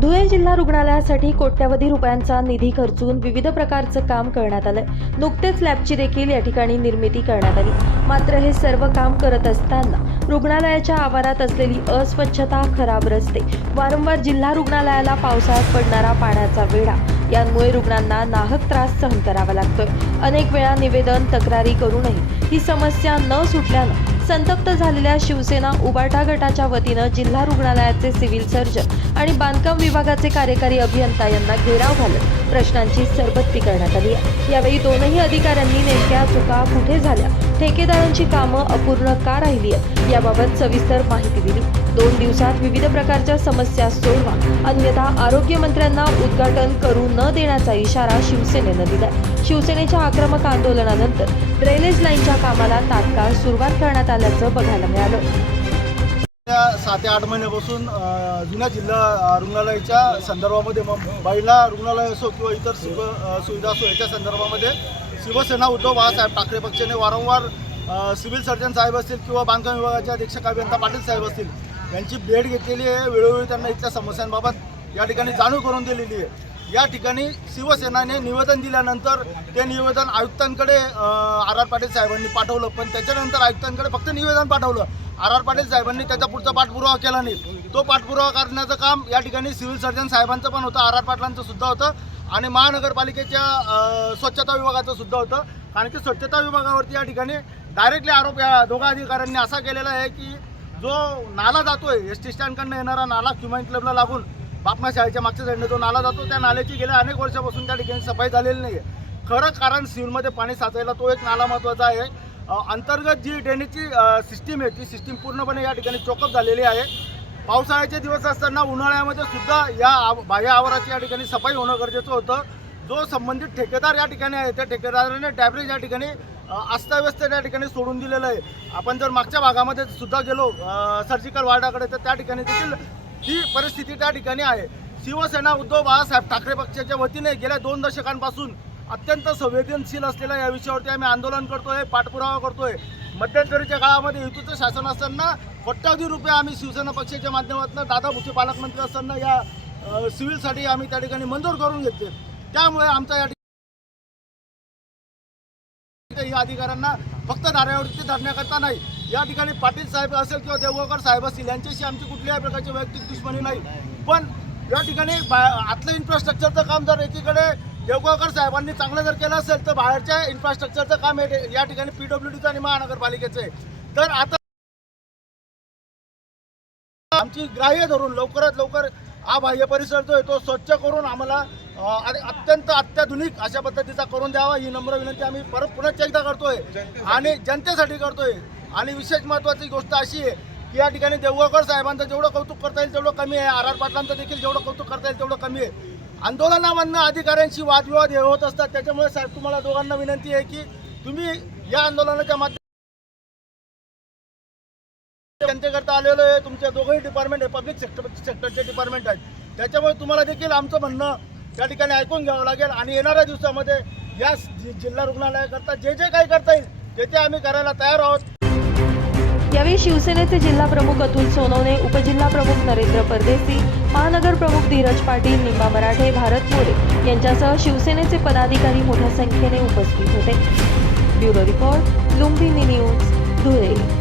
धुळे जिल्हा रुग्णालयासाठी कोट्यवधी रुपयांचा निधी खर्चून विविध प्रकारचं काम करण्यात आलंय. नुकतेच लॅबची देखील या ठिकाणी निर्मिती करण्यात आली. मात्र हे सर्व काम करत असताना रुग्णालयाच्या आवारात असलेली अस्वच्छता खराब रस्ते वारंवार जिल्हा रुग्णालयाला पावसाळ्यात पडणारा पाण्याचा वेढा यांमुळे रुग्णांना नाहक त्रास सहन करावा लागतोय. अनेक वेळा निवेदन तक्रारी करूनही ही समस्या न सुटल्यानं संतप्त झालेल्या शिवसेना उबाटा गटाच्या वतीनं जिल्हा रुग्णालयाचे सिव्हिल सर्जन आणि बांधकाम विभागाचे कार्यकारी अभियंता यांना घेराव घालत प्रश्नांची सरबत्ती करण्यात आली आहे. यावेळी दोनही अधिकाऱ्यांनी नेमक्या चुका कुठे झाल्या ठेकेदारांची कामं अपूर्ण का राहिली आहेत याबाबत सविस्तर माहिती दिली. दोन दिवसात विविध प्रकारच्या समस्या सोडवा अन्यथा आरोग्यमंत्र्यांना उद्घाटन करू न देण्याचा इशारा शिवसेनेनं दिला शिवसेनेच्या आक्रमक आंदोलनानंतर ड्रेनेज लाईनच्या कामाला तात्काळ सुरुवात करण्यात आल्याचं बघायला मिळालं. सात ते आठ महिन्यापासून जुन्या जिल्हा रुग्णालयाच्या संदर्भामध्ये मग महिला रुग्णालय असो किंवा इतर शिव सुविधा असो याच्या संदर्भामध्ये शिवसेना उद्धव बाळासाहेब ठाकरे पक्षाने वारंवार सिव्हिल सर्जन साहेब असतील किंवा बांधकाम विभागाचे अधीक्षक अभियंता पाटील साहेब असतील यांची भेट घेतलेली आहे. वेळोवेळी त्यांना इथल्या समस्यांबाबत या ठिकाणी जाणीव करून दिलेली आहे. या ठिकाणी शिवसेनाने निवेदन दिल्यानंतर ते निवेदन आयुक्तांकडे आर आर पाटील साहेबांनी पाठवलं. पण त्याच्यानंतर आयुक्तांकडे फक्त निवेदन पाठवलं. आर आर पाटील साहेबांनी त्याचा पुढचा पाठपुरावा केला नाही. तो पाठपुरावा करण्याचं काम या ठिकाणी सिव्हिल सर्जन साहेबांचं पण होतं आर आर पाटलांचं सुद्धा होतं आणि महानगरपालिकेच्या स्वच्छता विभागाचं सुद्धा होतं. कारण की स्वच्छता विभागावरती या ठिकाणी डायरेक्टली आरोप या दोघा अधिकाऱ्यांनी असा केलेला आहे की जो नाला जातोय एस टी स्टँडकडनं येणारा नाला क्युमाइन क्लबला लागून बापमा शाळेच्या मागच्या साईडने जो नाला जातो. त्या नाल्याची गेल्या अनेक वर्षापासून त्या ठिकाणी सफाई झालेली नाही आहे खरं कारण सिव्हिलमध्ये पाणी साचायला तो एक नाला महत्त्वाचा आहे. अंतर्गत जी ड्रेनेजची सिस्टीम आहे ती सिस्टीम पूर्णपणे या ठिकाणी चोकअप झालेली आहे. पावसाळ्याचे दिवस असताना उन्हाळ्यामध्ये सुद्धा या बाह्य आवाराची या ठिकाणी सफाई होणं गरजेचं होतं. जो संबंधित ठेकेदार या ठिकाणी आहे त्या ठेकेदाराने डॅब्रेज या ठिकाणी अस्ताव्यस्त त्या ठिकाणी सोडून दिलेलं आहे. आपण जर मागच्या भागामध्ये सुद्धा गेलो सर्जिकल वार्डाकडे तर त्या ठिकाणी देखील ही परिस्थिती त्या ठिकाणी आहे. शिवसेना उद्धव बाळासाहेब ठाकरे पक्षाच्या वतीने गेल्या दोन दशकांपासून अत्यंत संवेदनशील असलेल्या या विषयावरती आम्ही आंदोलन करतोय पाठपुरावा करतोय. मध्यंतरीच्या काळामध्ये युतीचं शासन असताना कोट्यावधी रुपये आम्ही शिवसेना पक्षाच्या माध्यमातून दादा भुसे पालकमंत्री असताना या सिव्हिलसाठी आम्ही त्या ठिकाणी मंजूर करून घेतले. त्यामुळे आमच्या या ठिकाणी या अधिकाऱ्यांना फक्त धाऱ्यावरती धरण्याकरता नाही. या ठिकाणी पाटील साहेब असेल किंवा देवगावकर साहेब असतील यांच्याशी आमची कुठल्याही प्रकारची वैयक्तिक दुश्मनी नाही. पण या ठिकाणी बा- आतलं इन्फ्रास्ट्रक्चरचं काम जर एकीकडे देवगावकर साहेबांनी चांगलं जर केलं असेल तर बाहेरच्या इन्फ्रास्ट्रक्चरचं काम हे या ठिकाणी पी डब्ल्यू डीचं आणि महानगरपालिकेचं आहे. तर आता आमची ग्राह्य धरून लवकरात लवकर हा बाह्य परिसर जो आहे तो स्वच्छ करून आम्हाला अ- अत्यंत अत्याधुनिक अशा पद्धतीचा करून द्यावा ही नम्र विनंती आम्ही परत पुन्हा एकदा करतोय. आणि जनतेसाठी करतोय. आणि विशेष महत्त्वाची गोष्ट अशी आहे की या ठिकाणी देवगावकर साहेबांचं जेवढं कौतुक करता येईल तेवढं कमी आहे. आर आर पाटलांचं देखील जेवढं कौतुक करता येईल तेवढं कमी आहे. आंदोलनामधनं अधिकाऱ्यांशी वादविवाद हे होत असतात. त्याच्यामुळे साहेब तुम्हाला दोघांना विनंती आहे की तुम्ही या आंदोलनाच्या माध्यमातून त्यांच्याकरता आलेलं आहे. तुमचे दोघंही डिपार्टमेंट आहे पब्लिक सेक्टर सेक्टरचे डिपार्टमेंट आहेत. त्याच्यामुळे तुम्हाला देखील आमचं म्हणणं त्या ठिकाणी ऐकून घ्यावं लागेल आणि येणाऱ्या दिवसामध्ये या जि- जिल्हा रुग्णालयाकरता जे जे काही करता येईल ते ते आम्ही करायला तयार आहोत. यावेळी शिवसेनेचे जिल्हा प्रमुख अतुल सोनवणे उपजिल्हा प्रमुख नरेंद्र परदेसी महानगर प्रमुख धीरज पाटील निंबा मराठे भारत मोरे यांच्यासह शिवसेनेचे पदाधिकारी मोठ्या संख्येने उपस्थित होते. Bureau report Lumbini news Dhule.